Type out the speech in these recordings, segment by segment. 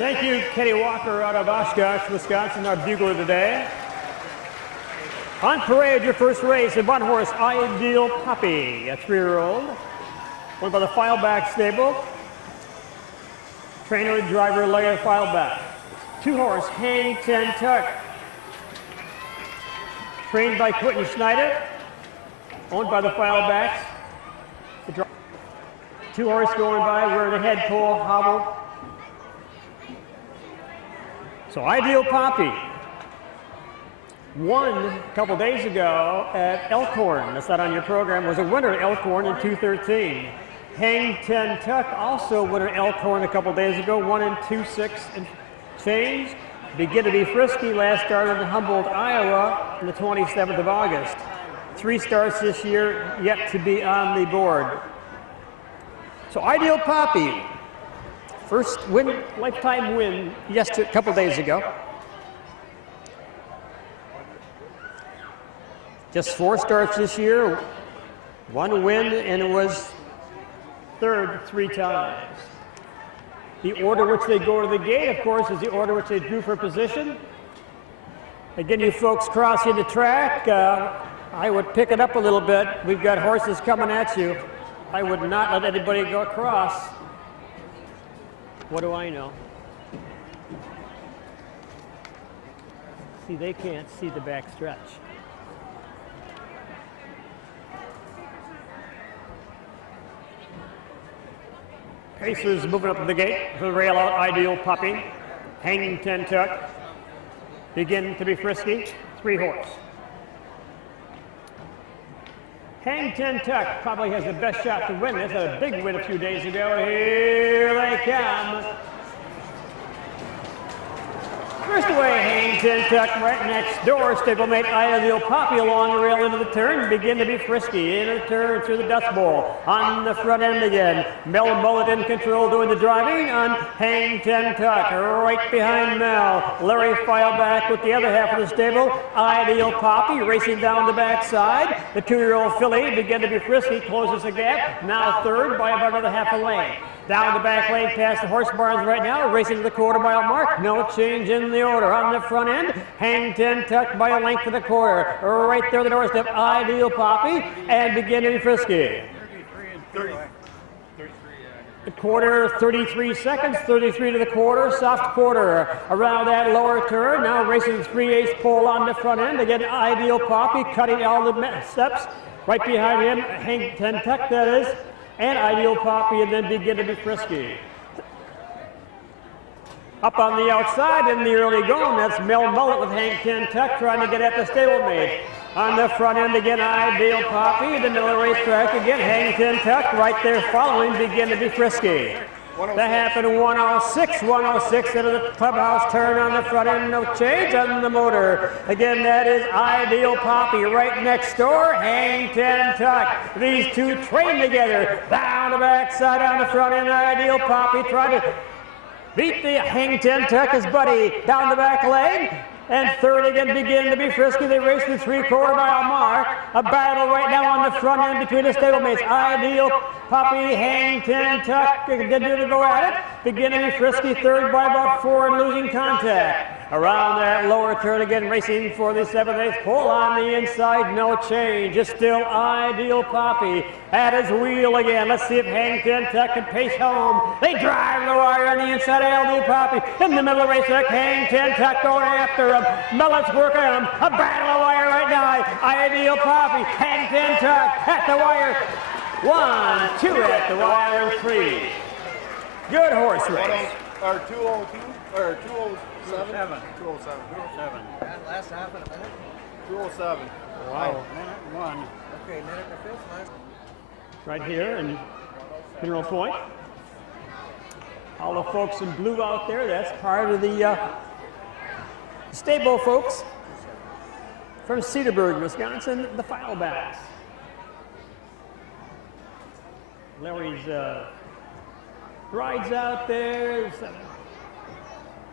Thank you, Kenny Walker out of Oshkosh, Wisconsin, our bugler today. On parade, your first race, a one horse, Ideal Poppy, a 3-year-old. Won by the Fileback stable. Trainer and driver, Larry Fileback. 2 horse, Hang Ten Tuck. Trained by Quentin Schneider. Owned by the Filebacks. 2 horse going by where the head pole hobbled. So Ideal Poppy won a couple days ago at Elkhorn. That's not on your program. Was a winner at Elkhorn in 2:13. Hang Ten Tuck also won at Elkhorn a couple days ago. Won in 2:6 and change. Begin to be Frisky last started in Humboldt, Iowa on the 27th of August. 3 starts this year yet to be on the board. So Ideal Poppy. First win, lifetime win, a couple days ago. Just 4 starts this year, 1 win, and it was 3rd 3 times. The order which they go to the gate, of course, is the order which they drew for position. Again, you folks crossing the track, I would pick it up a little bit. We've got horses coming at you. I would not let anybody go across. What do I know? See, they can't see the back stretch. Pacers moving up to the gate for the rail out, Ideal Poppy. Hang Ten Tuck. Begin to be Frisky, 3 horse. Hang Ten Tuck probably has the best shot to win this. Had a big win a few days ago. Here they come. First away, Hang Ten Tuck right next door. Stablemate Ideal Poppy along the rail into the turn. Begin to be Frisky. Into the turn through the dust bowl. On the front end again. Mel Mullet in control doing the driving on Hang Ten Tuck. Right behind Mel. Larry Fileback with the other half of the stable. Ideal Poppy racing down the backside. The 2-year-old filly Begin to be Frisky closes the gap. Now 3rd by about another half a lane. Down the back lane past the horse barns right now, racing to the quarter-mile mark. No change in the order. On the front end, Hang Ten Tuck by a length of the quarter. Right there, the doorstep, Ideal Poppy, and Begin to be Frisky. 33. The quarter, 33 seconds, 33 to the quarter, soft quarter. Around that lower turn, now racing the 3/8 pole on the front end. Again, Ideal Poppy cutting all the steps. Right behind him, Hang Ten Tuck, that is. And Ideal Poppy, and then Begin to be Frisky. Up on the outside in the early going, that's Mel Mullet with Hang Ten Tuck trying to get at the stablemate. On the front end again, Ideal Poppy, the middle racetrack again, Hang Ten Tuck right there following, Begin to be Frisky. That happened 106 into the clubhouse turn on the front end, no change on the motor. Again, that is Ideal Poppy right next door, Hang Ten Tuck. These 2 train together, down the backside on the front end, Ideal Poppy trying to beat the Hang Ten Tuck, his buddy, down the back lane. And 3rd again, Begin to be Frisky. They race the 3/4-mile mark. A battle right now on the front end between the stablemates. Ideal Poppy, Hang Ten Tuck, continue to go at it. Begin to be Frisky, 3rd by about 4 and losing contact. Around that lower turn again, racing for the 7/8 pole on the inside, no change. It's still Ideal Poppy at his wheel again. Let's see if Hang Ten Tuck can pace home. They drive the wire on the inside, Ideal Poppy. In the middle of the racetrack, Hang Ten Tuck going after him. Mullet's working him. A battle of wire right now. Ideal Poppy, Hang Ten Tuck at the wire. 1, 2 at the wire, and 3. Good horse race. 202 or 207? 207. Last half in a minute? 207. Wow. Minute 1. Okay, minute and a fifth. Last. Right here in Mineral Point. All the folks in blue out there, that's part of the stable folks from Cedarburg, Wisconsin, the Filebacks. Larry's brides out there,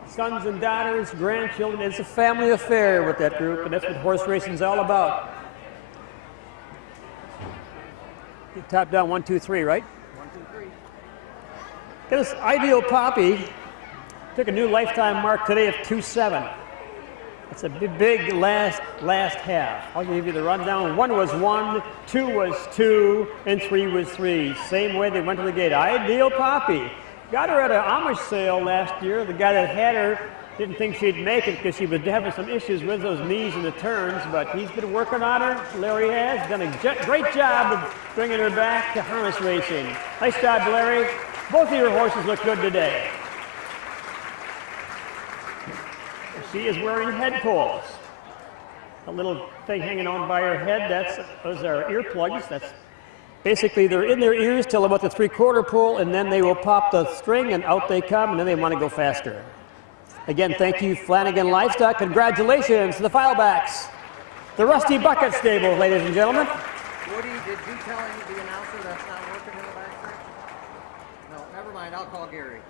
sons and daughters, grandchildren. It's a family affair with that group, and that's what horse racing is all about. Top down, 1, 2, 3, right? 1, 2, 3. This Ideal Poppy Took a new lifetime mark today of 2.7. It's a big last half. I'll give you the rundown. 1 was 1, 2 was 2, and 3 was 3. Same way they went to the gate. Ideal Poppy. Got her at an Amish sale last year. The guy that had her didn't think she'd make it because she was having some issues with those knees in the turns, but he's been working on her. Larry has done a great job of bringing her back to harness racing. Nice job, Larry. Both of your horses look good today. She is wearing head poles. A little thing hanging on by her head, those are earplugs. That's basically, they're in their ears till about the 3/4 pole, and then they will pop the string and out they come, and then they want to go faster. Again, thank you, Flanagan Livestock. Congratulations to the Filebacks. The Rusty Bucket Stable, ladies and gentlemen. Woody, did you tell the announcer that's not working in the back there? No, never mind. I'll call Gary.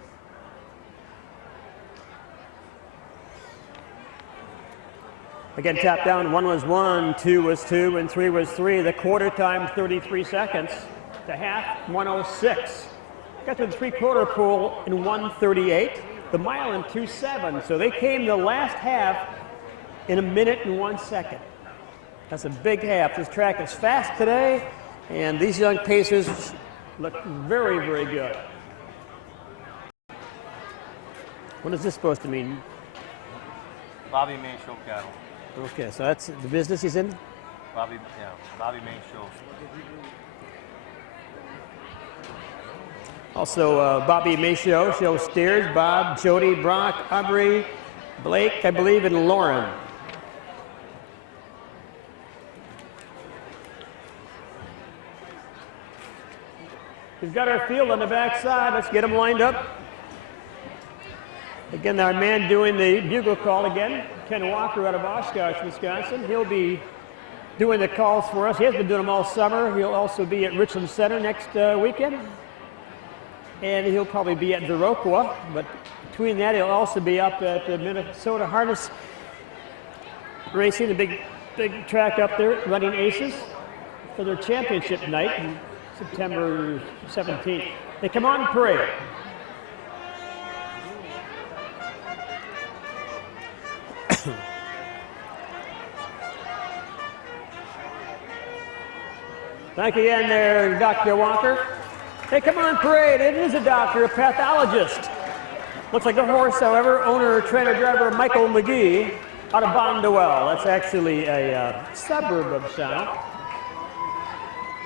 Again, tap down. 1 was 1, 2 was 2, and 3 was 3. The quarter time, 33 seconds. The half, 1:06. Got to the 3/4 pool in 1:38. The mile in 2:07. So they came the last half in 1 minute and 1 second. That's a big half. This track is fast today, and these young pacers look very, very good. What is this supposed to mean? Bobby Main Show cattle. Okay, so that's the business he's in? Bobby Main Show. Also, Bobby Maccio, show steers, Bob, Jody, Brock, Aubrey, Blake, I believe, and Lauren. We've got our field on the backside. Let's get them lined up. Again, our man doing the bugle call again, Ken Walker out of Oshkosh, Wisconsin. He'll be doing the calls for us. He has been doing them all summer. He'll also be at Richland Center next weekend. And he'll probably be at Viroqua, but between that, he'll also be up at the Minnesota Harness Racing, the big track up there, running Aces for their championship night on September 17th. They come on parade. Thank you again there, Dr. Walker. Hey, come on parade. It is a doctor, a pathologist. Looks like a horse, however, owner, trainer, driver Michael McGee out of Bondwell. That's actually a suburb of South.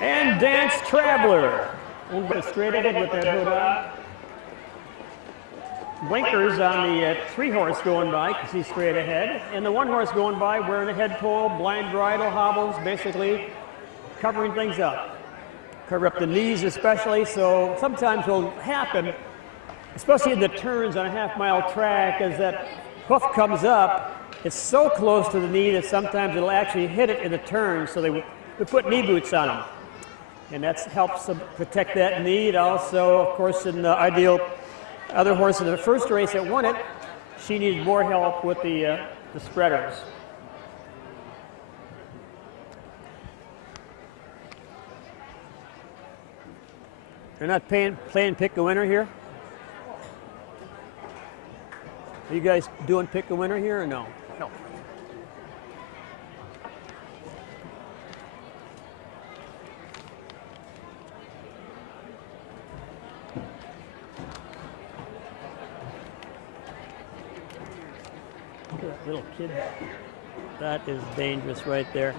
And Dance Traveler. Straight ahead with that hood on. Blinkers on the 3-horse going by because he's straight ahead. And the 1-horse going by wearing a head pole, blind bridle, hobbles, basically covering things up. Cover up the knees especially, so sometimes will happen, especially in the turns on a half-mile track, as that hoof comes up, it's so close to the knee that sometimes it'll actually hit it in the turn, so they put knee boots on them. And that helps them protect that knee. It also, of course, in the ideal other horse in the first race that won it, she needed more help with the spreaders. They're not playing pick a winner here? Are you guys doing pick a winner here or no? No. Look at that little kid. That is dangerous right there.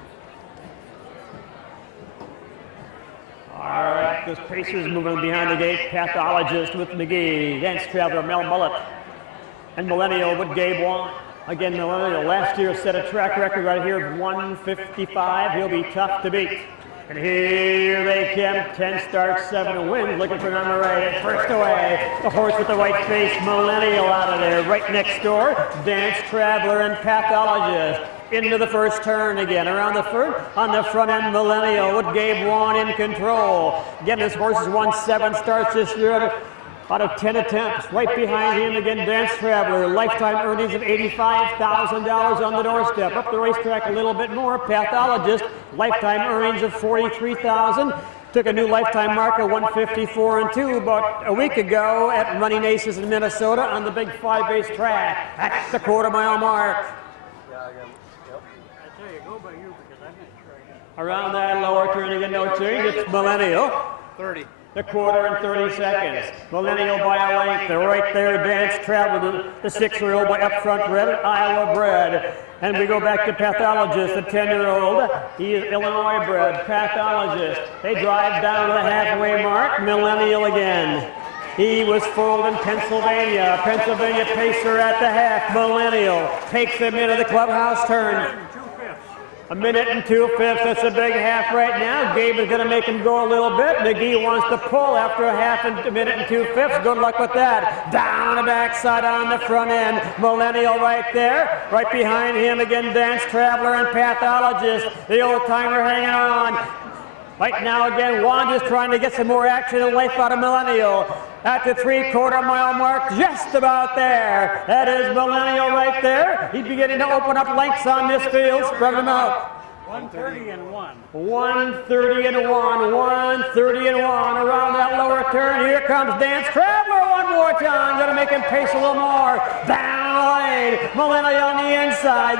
All right, those Pacers moving behind the gate. Pathologist with McGee. Dance Traveler, Mel Mullet. And Millennial with Gabe Wong. Again, Millennial last year set a track record right here of 1:55. He'll be tough to beat. And here they come. 10 starts, 7 wins. Looking for number 8. First away, the horse with the white face, Millennial out of there. Right next door, Dance Traveler and Pathologist. Into the first turn again. Around the first, on the front end, Millennial with Gabe Wan in control. Again, this horse has won 7 starts this year out of 10 attempts. Right behind him again, Dance Traveler. Lifetime earnings of $85,000 on the doorstep. Up the racetrack a little bit more. Pathologist, lifetime earnings of $43,000. took a new lifetime mark of 154-2 about a week ago at Running Aces in Minnesota on the big 5-base track at the quarter-mile mark. Around that lower turn again, no change. It's Millennial. 30. The quarter in 30 seconds. Millennial by a length. They're right there. Dance Traveler, the 6-year-old by up front red, Iowa bred. And we go back to Pathologist, the 10-year-old. He is Illinois bred. Pathologist. They drive down to the halfway mark. Millennial again. He was foaled in Pennsylvania. Pennsylvania pacer at the half. Millennial takes him into the clubhouse turn. A minute and 2/5. That's a big half right now. Gabe is going to make him go a little bit. McGee wants to pull after a half and a minute and 2/5. Good luck with that. Down the backside on the front end. Millennial right there. Right behind him again, Dance Traveler and Pathologist. The old timer hanging on. Right now again, Wand is trying to get some more action and life out of Millennial. At the 3/4 mile mark, just about there. That is Millennial right there. He's beginning to open up lengths on this field. Spread them out. 130-1. 130-1. 130-1. Around that lower turn, here comes Dance Traveler one more time. Gonna make him pace a little more. Down the lane. Millennial on the inside.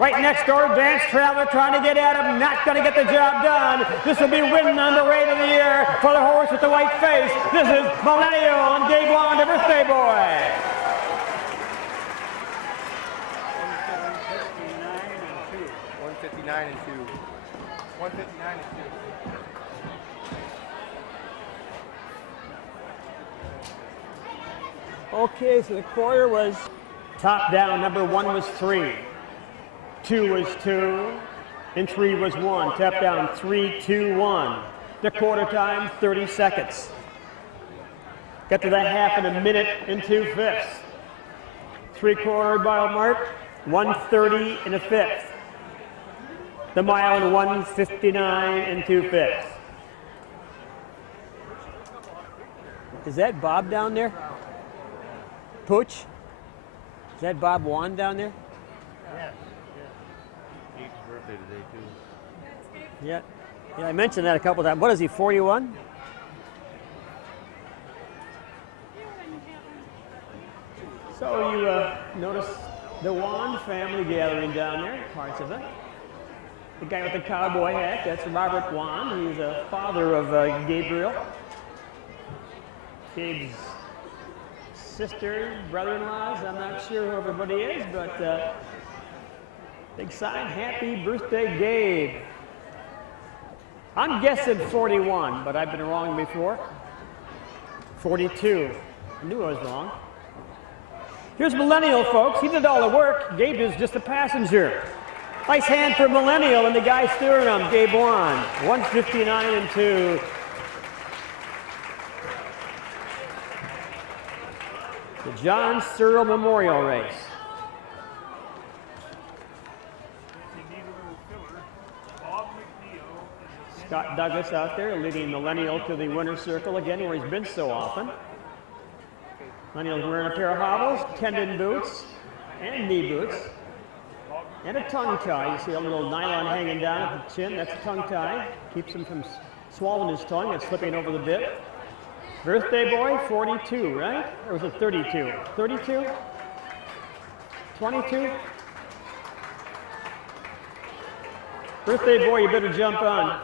Right next door, Dance Traveler trying to get at him, not going to get the job done. This will be win number 8 of the year for the horse with the white face. This is Millennial and Gabe Wand, the birthday boy. 159 and 2. 159 and 2. Okay, so the quarter was top down. Number 1 was 3. 2 was 2, and 3 was 1. Tap down, 3, 2, 1. The quarter time, 30 seconds. Got to the half in a minute and 2/5. 3/4 mile mark, 1:30 1/5. The mile in 1:59 2/5. Is that Bob down there? Pooch? Is that Bob Wand down there? Birthday today too. Yeah. Yeah, I mentioned that a couple times. What is he, 41? So you notice the Wand family gathering down there, parts of it. The guy with the cowboy hat, that's Robert Wand. He's a father of Gabriel. Gabe's sister, brother-in-laws, I'm not sure who everybody is, but big sign, happy birthday, Gabe. I'm guessing 41, but I've been wrong before. 42. I knew I was wrong. Here's Millennial, folks. He did all the work. Gabe is just a passenger. Nice hand for Millennial and the guy steering him, Gabe Wand. 159 2. The John Searle Memorial Race. Scott Douglas out there leading Millennial to the winner's circle again, where he's been so often. Millennial's wearing a pair of hobbles, tendon boots, and knee boots, and a tongue tie. You see a little nylon hanging down at the chin. That's a tongue tie. Keeps him from swallowing his tongue and slipping over the bit. Birthday boy, 42, right? Or was it 32? 32? 22? Birthday boy, you better jump on.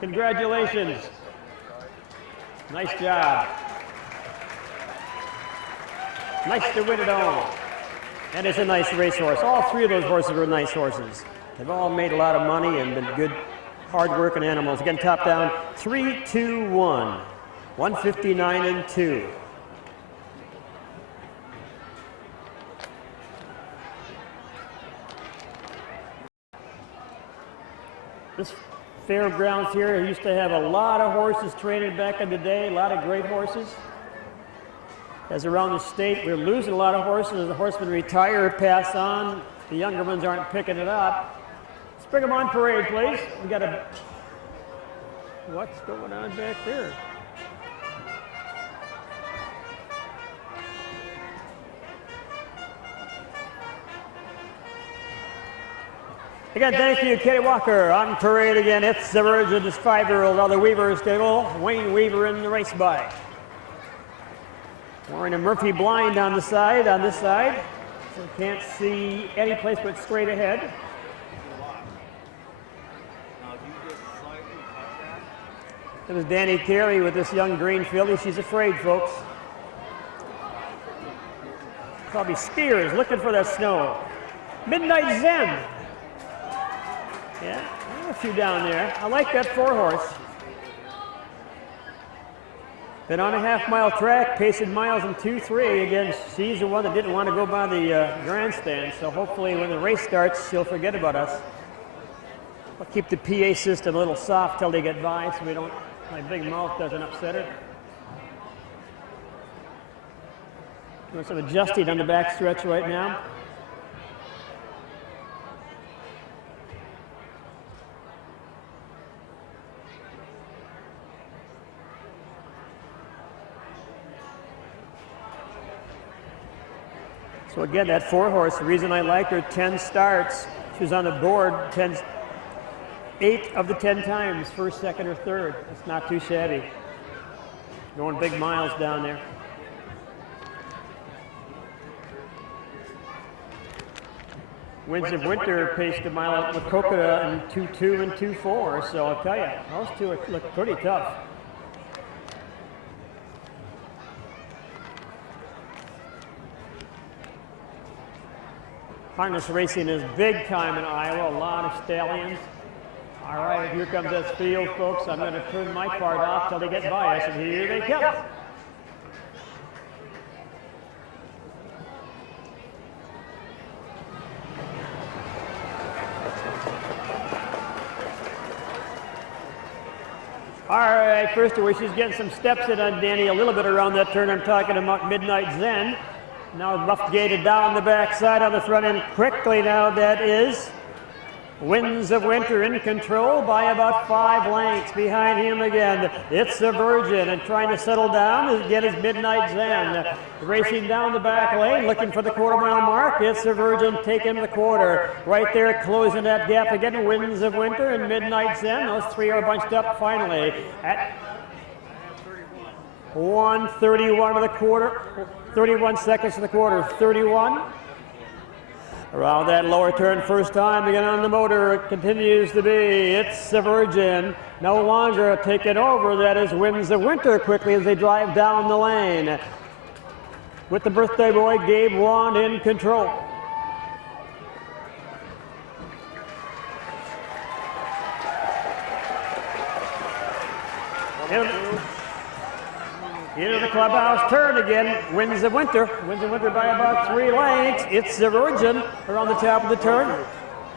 Congratulations. Nice job. Nice to win it all. And it's a nice racehorse. All 3 of those horses are nice horses. They've all made a lot of money and been good, hard-working animals. Again, top down, 3, 2, 1. 159 2. This fairgrounds here used to have a lot of horses trained back in the day, a lot of great horses. As around the state, we're losing a lot of horses as the horsemen retire, pass on. The younger ones aren't picking it up. Let's bring them on parade, please. We got a, what's going on back there? Again, thank you, Kenny Walker. On parade again, it's the Virgin, this 5-year-old out of the Weaver stable. Wayne Weaver in the race by. Wearing a Murphy blind on the side, on this side. So can't see any place but straight ahead. It was Danny Carey with this young green filly. She's afraid, folks. Probably skiers looking for that snow. Midnight Zen. Yeah, a few down there. I like that 4-horse. Been on a half-mile track, pacing miles in 2-3. Again, she's the one that didn't want to go by the grandstand, so hopefully when the race starts, she'll forget about us. I'll keep the PA system a little soft till they get by, so my big mouth doesn't upset her. Doing some adjusting on the back stretch right now. So again, that 4-horse, the reason I like her, 10 starts. She was on the board 8 of the 10 times, first, second, or third. That's not too shabby. Going big miles down there. Winds of Winter paced a mile out with Cocoa in 2-2 and 2-4. So I'll tell you, those two look pretty tough. Harness racing is big time in Iowa, a lot of stallions. All right, here comes this field, folks. I'm going to turn my part off till they get by us, and here they come. All right, first away, she's getting some steps in on Danny, a little bit around that turn. I'm talking about Midnight Zen. Now rough gated down the backside on the front end quickly now, that is. Winds of Winter in control by about 5 lengths. Behind him again, it's the Virgin, and trying to settle down again is Midnight Zen. Racing down the back lane, looking for the quarter-mile mark. It's the Virgin taking the quarter. Right there, closing that gap again. Winds of Winter and Midnight Zen. Those three are bunched up finally at 1:31 of the quarter. 31 seconds to the quarter. 31. Around that lower turn, first time again on the motor, it continues to be. It's the Virgin, no longer taken over. That is Winds of Winter quickly as they drive down the lane. With the birthday boy, Gabe Wand, in control. Into the clubhouse turn again, Winds of Winter. Winds of Winter by about 3 lengths. It's the Virgin around the top of the turn.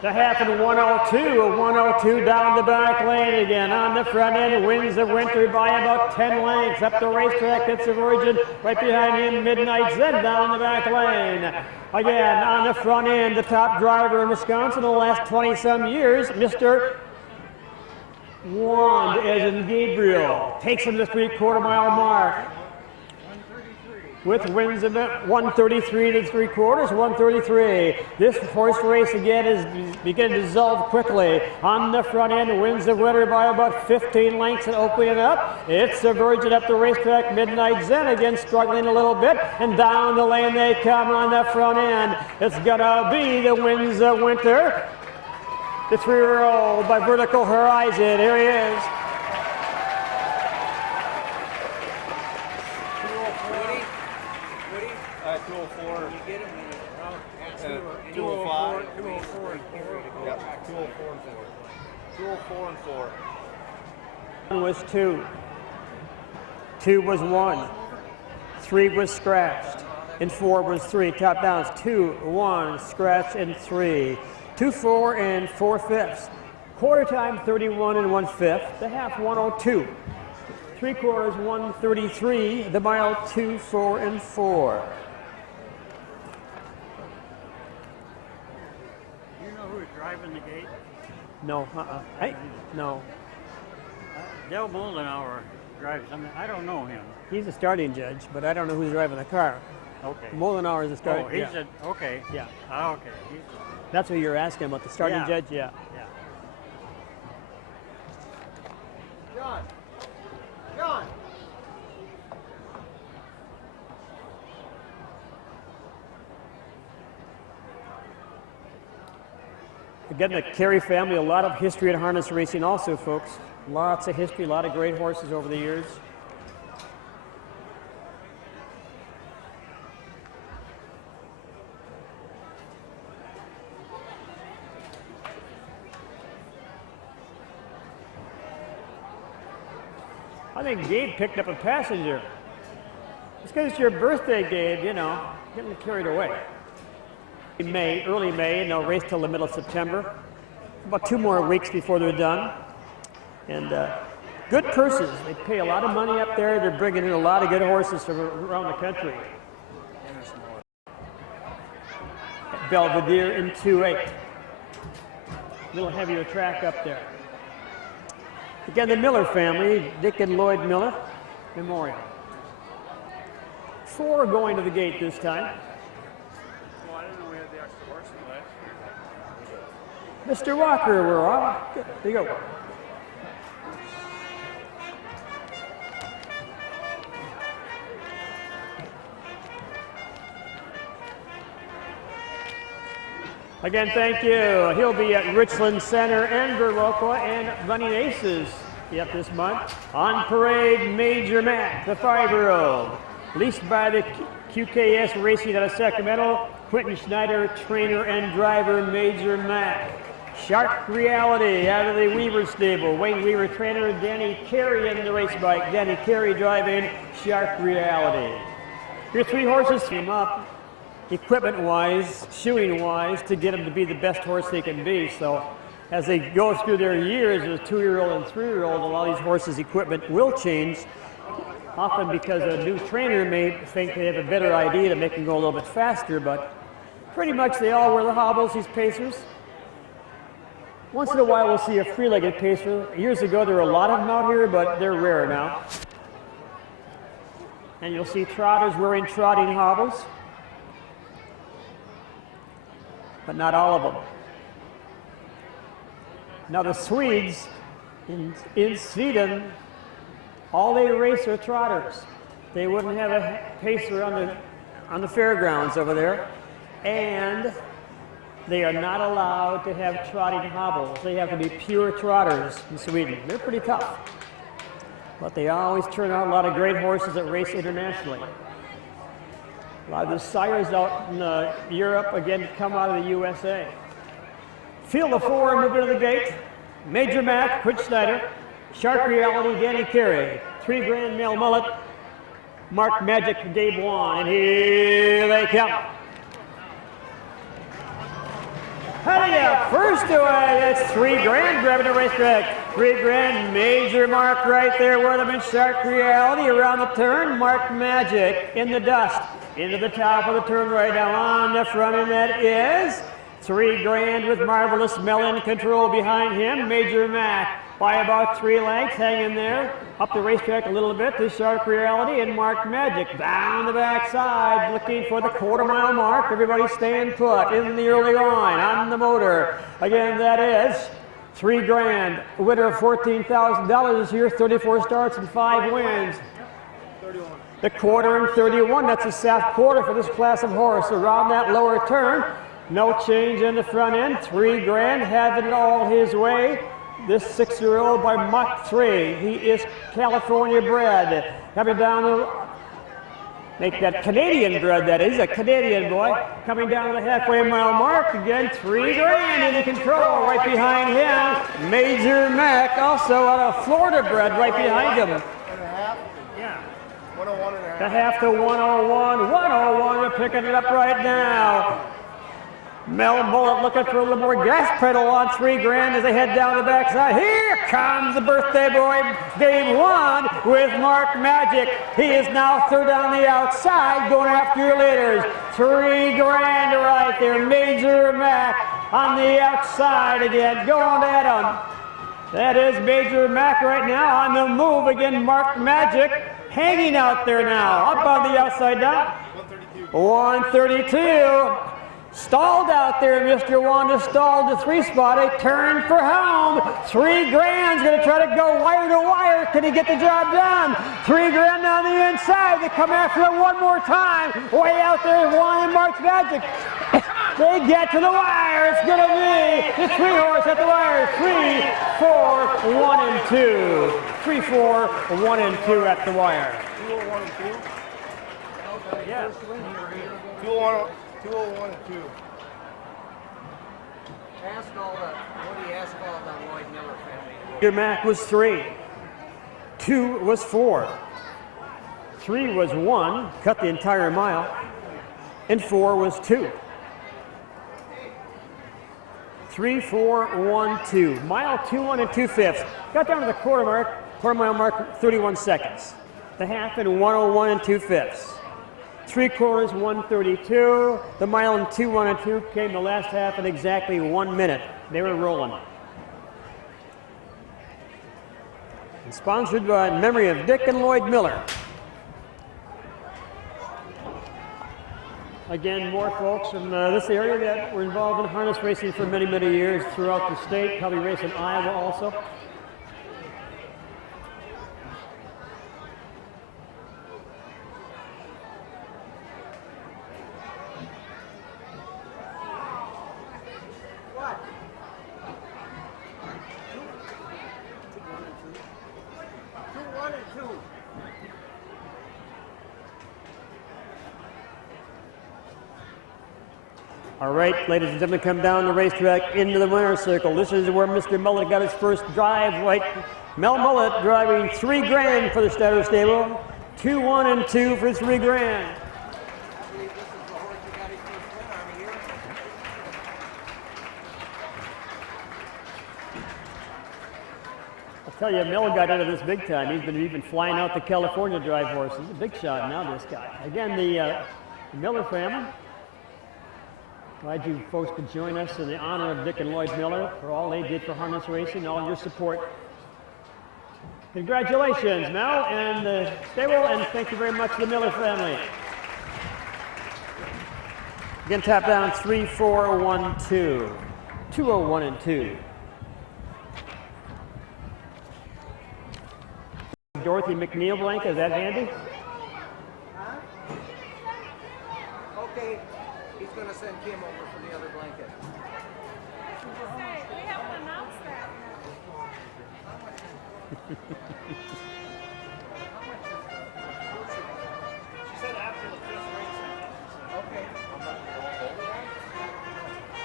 The half and 102, a 102 down the back lane again. On the front end, Winds of Winter by about 10 lengths. Up the racetrack, it's the Virgin. Right behind him, Midnight Zen down the back lane. Again, on the front end, the top driver in Wisconsin the last 20-some years, Mr. Wand, as in Gabriel, takes him to the 3/4 mile mark. With Winds of 133 to 3/4, 133. This horse race again is beginning to dissolve quickly. On the front end, Winds of Winter by about 15 lengths and opening up. It's the Virgin up the racetrack. Midnight Zen again struggling a little bit, and down the lane they come on the front end. It's gonna be the Winds of Winter. The 3-year-old by Vertical Horizon. Here he is. Woody? 204. You get him? 205. 204 and 4. Yep, 204 and 4. 204 and 4. One was 2. 2 was 1. 3 was scratched. And 4 was 3. Top downs 2, 1, scratch, and 3. 2, 4, and 4/5. Quarter time 31 and 1/5. The half 102. 3/4 133. The mile 2, 4, and 4. You know who's driving the gate? No, Hey, no. Dale Moldenauer drives him. I don't know him. He's a starting judge, but I don't know who's driving the car. Okay. Moldenauer is the starting. Oh, he's okay. Yeah. Ah, okay. That's what you're asking about, the starting Yeah. judge? Yeah. Yeah. John. John. Again, the Carey family, a lot of history in harness racing also, folks. Lots of history, a lot of great horses over the years. I think Gabe picked up a passenger. It's because it's your birthday, Gabe, you know, getting carried away. In May, early May, and they'll race till the middle of September. About 2 more weeks before they're done. And good purses. They pay a lot of money up there. They're bringing in a lot of good horses from around the country. Belvedere in 2-8. A little heavier track up there. Again, the Miller family, Dick and Lloyd Miller Memorial. 4 going to the gate this time. Well, I didn't know we had the extra horse in the way. Mr. Walker, we're on. Good. There you go. Again, thank you. He'll be at Richland Center and Berloqua and running aces yet this month. On parade, Major Mac, the 5-year-old. Leased by the QKS Racing out of Sacramento. Quentin Schneider, trainer and driver, Major Mac. Shark Reality out of the Weaver stable. Wayne Weaver, trainer, Danny Carey in the race bike. Danny Carey driving Shark Reality. Your 3 horses team up. Equipment-wise, shoeing-wise, to get them to be the best horse they can be. So as they go through their years as a 2-year-old and 3-year-old, a lot of these horses' equipment will change, often because a new trainer may think they have a better idea to make them go a little bit faster, but pretty much they all wear the hobbles, these pacers. Once in a while we'll see a three-legged pacer. Years ago there were a lot of them out here, but they're rare now. And you'll see trotters wearing trotting hobbles. But not all of them. Now the Swedes in Sweden, all they race are trotters. They wouldn't have a pacer on the fairgrounds over there, and they are not allowed to have trotting hobbles. They have to be pure trotters in Sweden. They're pretty tough, but they always turn out a lot of great horses that race internationally. A lot of the sires out in Europe, again, come out of the USA. Field of 4, moving to the gate. Major Mac, Quentin Schneider. Shark Reality, Danny Carey. 3 Grand Male Mullet, Mark Magic, Dave Wan. And here they come. Howdy, first away, that's 3 Grand grabbing the racetrack. 3 Grand, Major Mark right there with him in Shark Reality. Around the turn, Mark Magic in the dust. Into the top of the turn right now on the front, and that is 3 Grand with Marvelous Melon control behind him. Major Mac by about 3 lengths, hanging there. Up the racetrack a little bit to Shark Reality and Mark Magic. Down the backside, looking for the quarter-mile mark. Everybody staying put in the early line on the motor. Again, that is 3 Grand, a winner of $14,000 this year, 34 starts and 5 wins. 31. The quarter and 31, that's a soft quarter for this class of horse. Around that lower turn, no change in the front end. 3 Grand, having it all his way. This 6-year-old by Mach 3. He is California bred. Coming down the, make that Canadian bred, that is, a Canadian boy. Coming down the halfway mile mark, again, 3 Grand in control. Right behind him, Major Mac, also out of Florida bred, right behind him. 1.5? Yeah. 101 and a half. The half to 101. 101, we're picking it up right now. Mel Mullet looking for a little more gas pedal on 3 Grand as they head down the backside. Here comes the birthday boy, Dave Wan, with Mark Magic. He is now third on the outside, going after your leaders. 3 Grand right there. Major Mac on the outside again, going at him. That is Major Mac right now on the move again. Mark Magic hanging out there now, up on the outside now. 132. Stalled out there, Mr. Wanda stalled the 3 spot. A turn for home. $3 grand's going to try to go wire to wire. Can he get the job done? $3 grand on the inside. They come after it one more time. Way out there, Wanda and March Magic. They get to the wire. It's going to be the 3-horse at the wire. 3, 4, 1, and 2. 3, 4, 1, and 2 at the wire. 201 and 2? Yes. 201 and 2. Ask all the, what do you ask all the Lloyd Miller family? Your Mac was 3. 2 was 4. 3 was 1, cut the entire mile. And 4 was 2. 3, 4, 1, 2. Mile 2, 1 and 2/5. Got down to the quarter mile mark, 31 seconds. The half in 101 and 2/5. 3/4, 132. The mile in 2, 1 and 2 came the last half in exactly 1 minute. They were rolling. And sponsored by in memory of Dick and Lloyd Miller. Again, more folks from this area that were involved in harness racing for many, many years throughout the state, probably race in Iowa also. All right, ladies and gentlemen, come down the racetrack into the winner's circle. This is where Mr. Mullet got his first drive, right? Mel Mullet driving $3 grand for the Starter Stable. 2, 1, and 2 for $3 grand. I believe this is the horse that got his first win on the year. I'll tell you, Mel got into this big time. He's been even flying out the California drive horses. He's a big shot now, this guy. Again, the Miller family. Glad you folks could join us in the honor of Dick and Lloyd Miller for all they did for harness racing, all your support. Congratulations, Mel and the stable, and thank you very much to the Miller family. Again, tap down 3, 4, 1, 2. 201 and 2. Dorothy McNeil blanket, is that handy? Huh? Okay, he's going to send Kim over for the other blanket. We haven't announced that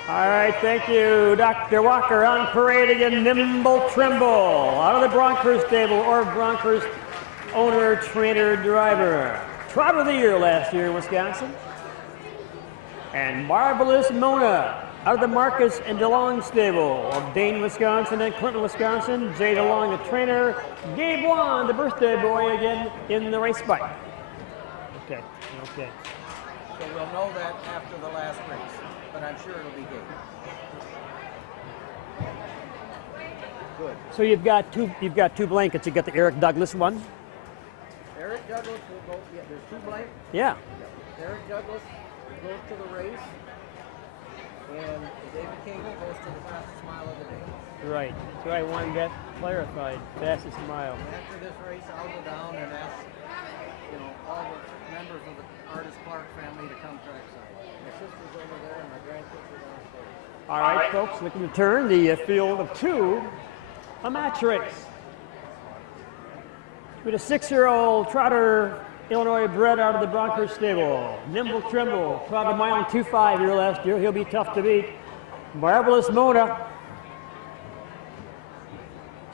All right, thank you, Dr. Walker. On parade again, Nimble Trimble, out of the Bronckhurst stable, or Bronckhurst owner, trainer, driver. Trotter of the year last year in Wisconsin. And Marvelous Mona, out of the Marcus and DeLong stable of Dane, Wisconsin and Clinton, Wisconsin. Jay DeLong, the trainer. Gabe Wan, the birthday boy, again in the race bike. Okay, okay. So we'll know that after the last race, but I'm sure it'll be Gabe. Good. So you've got two blankets. You got the Eric Douglas one. Eric Douglas will go. Yeah, there's 2 blankets. Yeah. Eric Douglas goes to the race, and David Kingle goes to the fastest mile of the day. Right. So I wanted that clarified. Fastest mile. And after this race, I'll go down and ask, all the members of the Artis Clark family to come trackside. My sister's over there, and my grandkids are downstairs. All right, folks, looking to turn the field of 2, a match race. With a 6-year-old trotter, Illinois bred out of the Bronckhurst stable. Nimble Trimble, trotted a mile and 2.5 here last year. He'll be tough to beat. Marvelous Mona.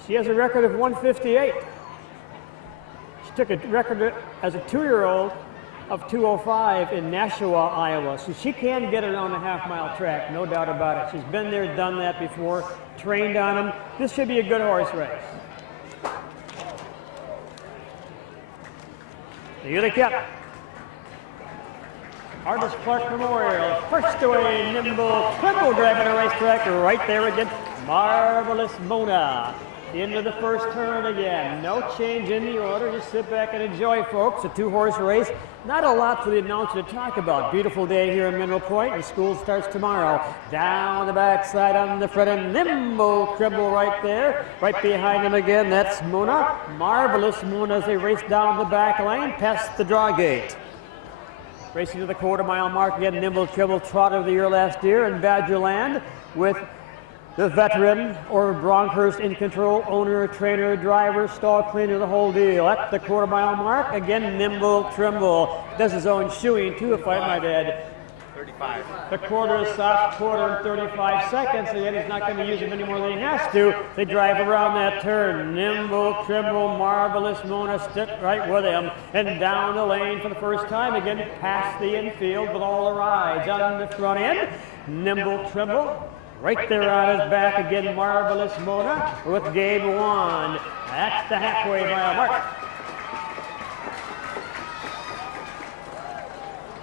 She has a record of 158. She took a record as a 2-year-old of 2:05 in Nashua, Iowa. So she can get it on a half-mile track, no doubt about it. She's been there, done that before, trained on them. This should be a good horse race. Here they come. Artis Clark Memorial, first away, Nimble Trimble driving a racetrack right there again. Marvelous Mona. Into the first turn again. No change in the order. Just sit back and enjoy, folks. A two-horse race. Not a lot for the announcer to talk about. Beautiful day here in Mineral Point, and school starts tomorrow. Down the backside on the front end. Nimble Tremble right there. Right behind him again. That's Mona. Marvelous Mona as they race down the back lane past the draw gate. Racing to the quarter-mile mark again. Nimble Tremble trotted of the year last year in Badgerland with the veteran or Bronkhurst in control, owner, trainer, driver, stall cleaner, the whole deal. At the quarter-mile mark, again, Nimble Tremble. Does his own shoeing, too, if I might add. 35. The quarter is soft, quarter in 35 seconds, and yet he's not going to use him any more than he has to. They drive around that turn. Nimble Tremble, Marvelous Mona, stick right with him. And down the lane for the first time, again, past the infield with all the rides. On the front end, Nimble Tremble. Right there on his back again, Marvelous Mona with Gabe Wan. That's the halfway mile mark.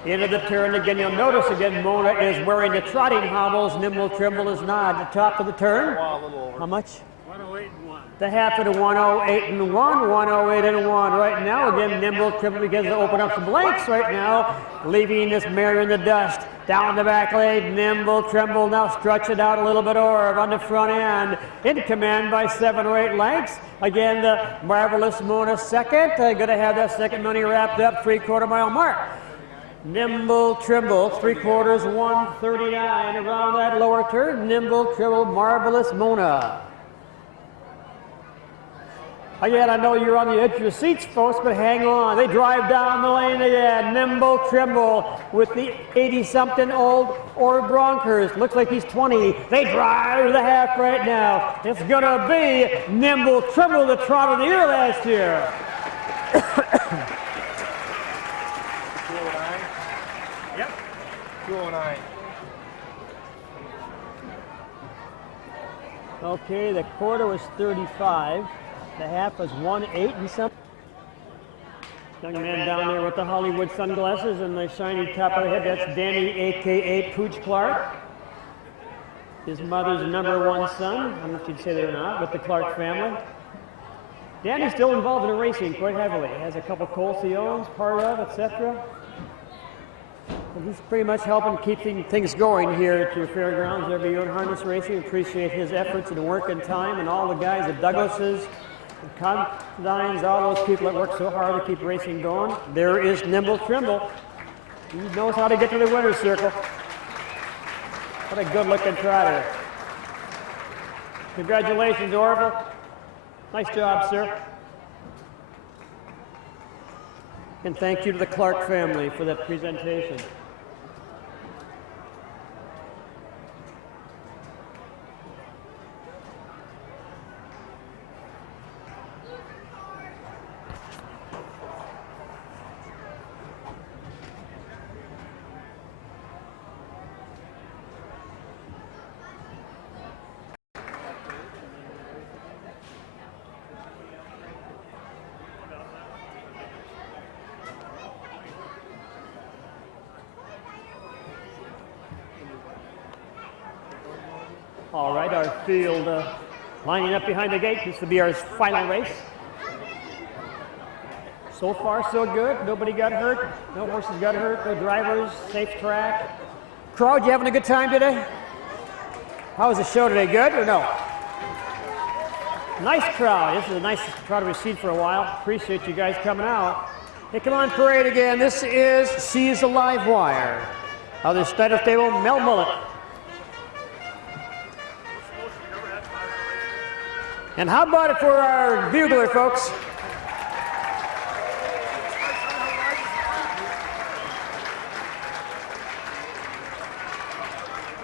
Into the turn again, you'll notice again, Mona is wearing the trotting hobbles. Nimble Tremble is not at the top of the turn. How much? 108 and 1. The half of the 108 and 1, 108 and 1. Right now, again, Nimble Tremble begins to open up some blanks right now, leaving this mare in the dust. Down the back lane, Nimble Tremble now stretch it out a little bit over on the front end. In command by 7 or 8 lengths. Again, the Marvelous Mona second. Going to have that second money wrapped up, 3/4 mile mark. Nimble Tremble, 3/4, 139. Around that lower turn, Nimble Tremble, Marvelous Mona. Again, I know you're on the edge of your seats, folks, but hang on. They drive down the lane again. Nimble Tremble with the 80-something-old Orr Bronkhurst. Looks like he's 20. They drive the half right now. It's going to be Nimble Tremble, the trot of the year last year. 209. Yep. 209. Okay, the quarter was 35. The half was 1:08 and something. Young man down there with the Hollywood sunglasses and the shiny top of the head, that's Danny, a.k.a. Pooch Clark. His mother's #1 son, I don't know if you'd say that or not, with the Clark family. Danny's still involved in racing quite heavily. He has a couple colts he owns, part of, etc. He's pretty much helping keep things going here at your fairgrounds every year in harness racing. Appreciate his efforts and work and time, and all the guys at Douglas's, Condignes, all those people that work so hard to keep racing going. There is Nimble Tremble. He knows how to get to the winner's circle. What a good-looking trotter. Congratulations, Orville. Nice job, sir. And thank you to the Clark family for that presentation. All right, our field lining up behind the gate. This will be our final race. So far, so good. Nobody got hurt. No horses got hurt. No drivers. Safe track. Crowd, you having a good time today? How was the show today? Good or no? Nice crowd. This is a nice crowd we've seen for a while. Appreciate you guys coming out. Hey, come on, parade again. This is She's a Live Wire. Other Steiner Stable, Mel Mullet. And how about it for our bugler, folks?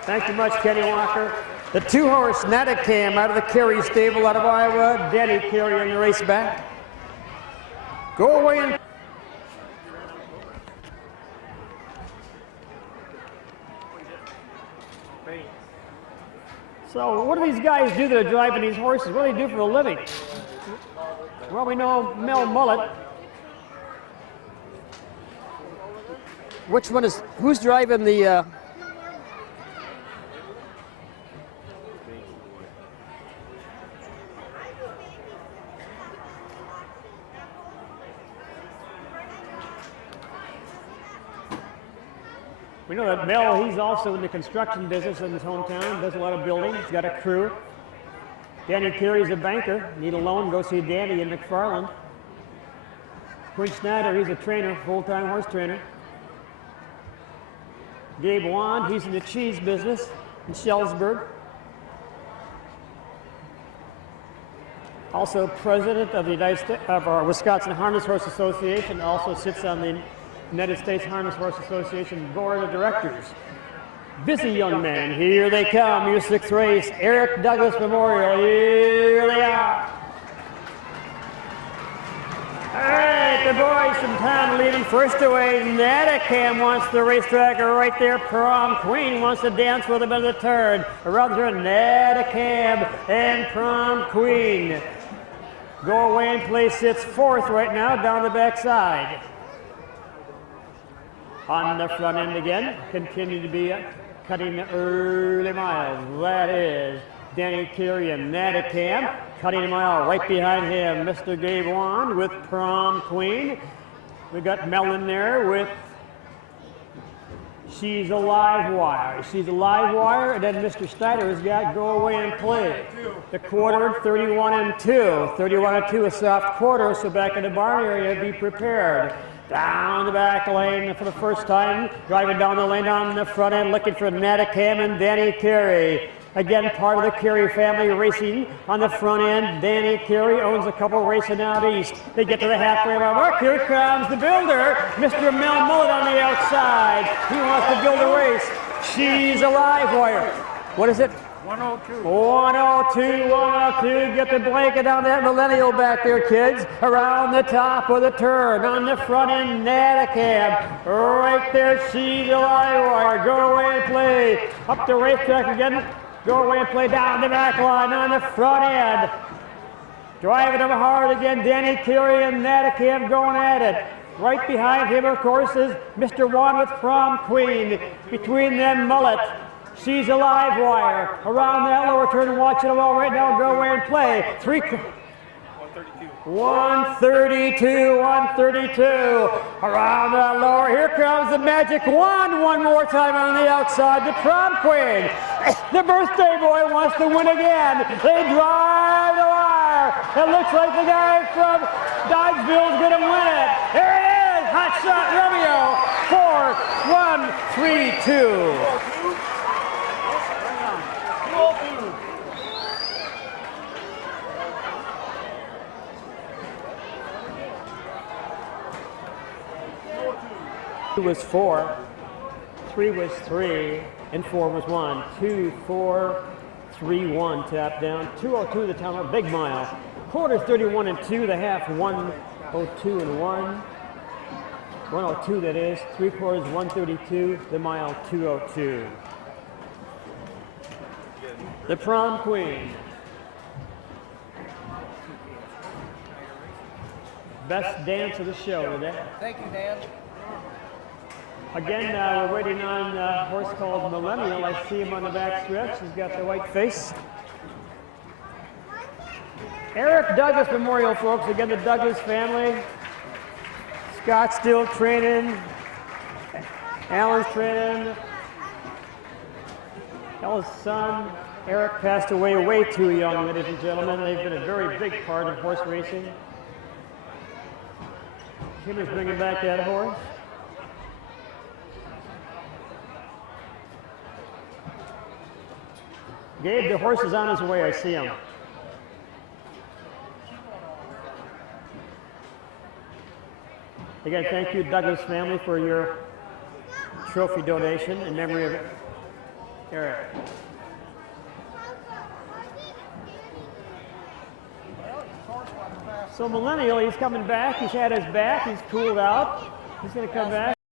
Thank you much, Kenny Walker. The two-horse Natacam out of the Carey stable out of Iowa. Danny Carey in the race back. Go away and... So what do these guys do that are driving these horses? What do they do for a living? Well, we know Mel Mullet. Which one is, who's driving the, We know that Mel, he's also in the construction business in his hometown, does a lot of building, he's got a crew. Danny Carey's a banker, need a loan, go see Danny in McFarland. Quinn Snyder, he's a trainer, full-time horse trainer. Gabe Wand, he's in the cheese business in Shellsburg. Also president of the of our Wisconsin Harness Horse Association, also sits on the United States Harness Horse Association Board of Directors. Busy young man, here they come, your sixth race, Eric Douglas Memorial, here they are. All right, the boys from town leading first away. Natacam wants the racetrack right there. Prom Queen wants to dance with him in the turn. Around the turn, Natacam and Prom Queen. Go away and play sits fourth right now down the backside. On the front end again, continue to be cutting the early miles. That is Danny Carey and Natacam. Cutting a mile right behind him, Mr. Gabe Wand with Prom Queen. We got Melon there with She's a Live Wire. She's a Live Wire, and then Mr. Snyder has got Go Away and Play. The quarter, 31 and 2. 31 and 2, a soft quarter, so back in the barn area, be prepared. Down the back lane for the first time, driving down the lane on the front end, looking for Natacam and Danny Carey. Again, part of the Carey family racing on the front end. Danny Carey owns a couple racing out east. They get to the halfway mark. Here comes the builder, Mr. Mel Mullet on the outside. He wants to build a race. She's a Live Wire. What is it? 102. 102, 102. Get the blanket on that millennial back there, kids. Around the top of the turn. On the front end, Natacam. Right there, She's a Live Wire. Go away and play. Up the racetrack again. Go away and play down the back line on the front end. Driving them hard again, Danny Carey and Natacam going at it. Right behind him, of course, is Mr. Wand with Prom Queen. Between them, Mullet. She's a Live Wire. Around that lower turn, watching them all right now. Go away and play. 132, 132. Around that lower, here comes the Magic Wand one more time on the outside. The Prom Queen. The birthday boy wants to win again. They drive the wire. It looks like the guy from Dodgeville is going to win it. There it is. Hot Shot Romeo. 4, 1, 3, 2. Two was 4, 3 was 3, and 4 was 1. 2, 4, 3, 1, tap down. 202 the time, big mile. Quarter 31 and 2, the half 102 and 1. 102 that is. 3/4 132, the mile 202. The Prom Queen. Best dance of the show today. Thank you, Dan. Again, we're waiting on a horse called Millennial. I see him on the back stretch. He's got the white face. Eric Douglas Memorial, folks. Again, the Douglas family. Scott's still training. Alan's training. Ella's son, Eric, passed away way too young, ladies and gentlemen. They've been a very big part of horse racing. Kim is bringing back that horse. Gabe, the horse is on his way. I see him. Again, thank you, Douglas family, for your trophy donation in memory of Eric. So Millennial, he's coming back. He's had his bath. He's cooled out. He's going to come back.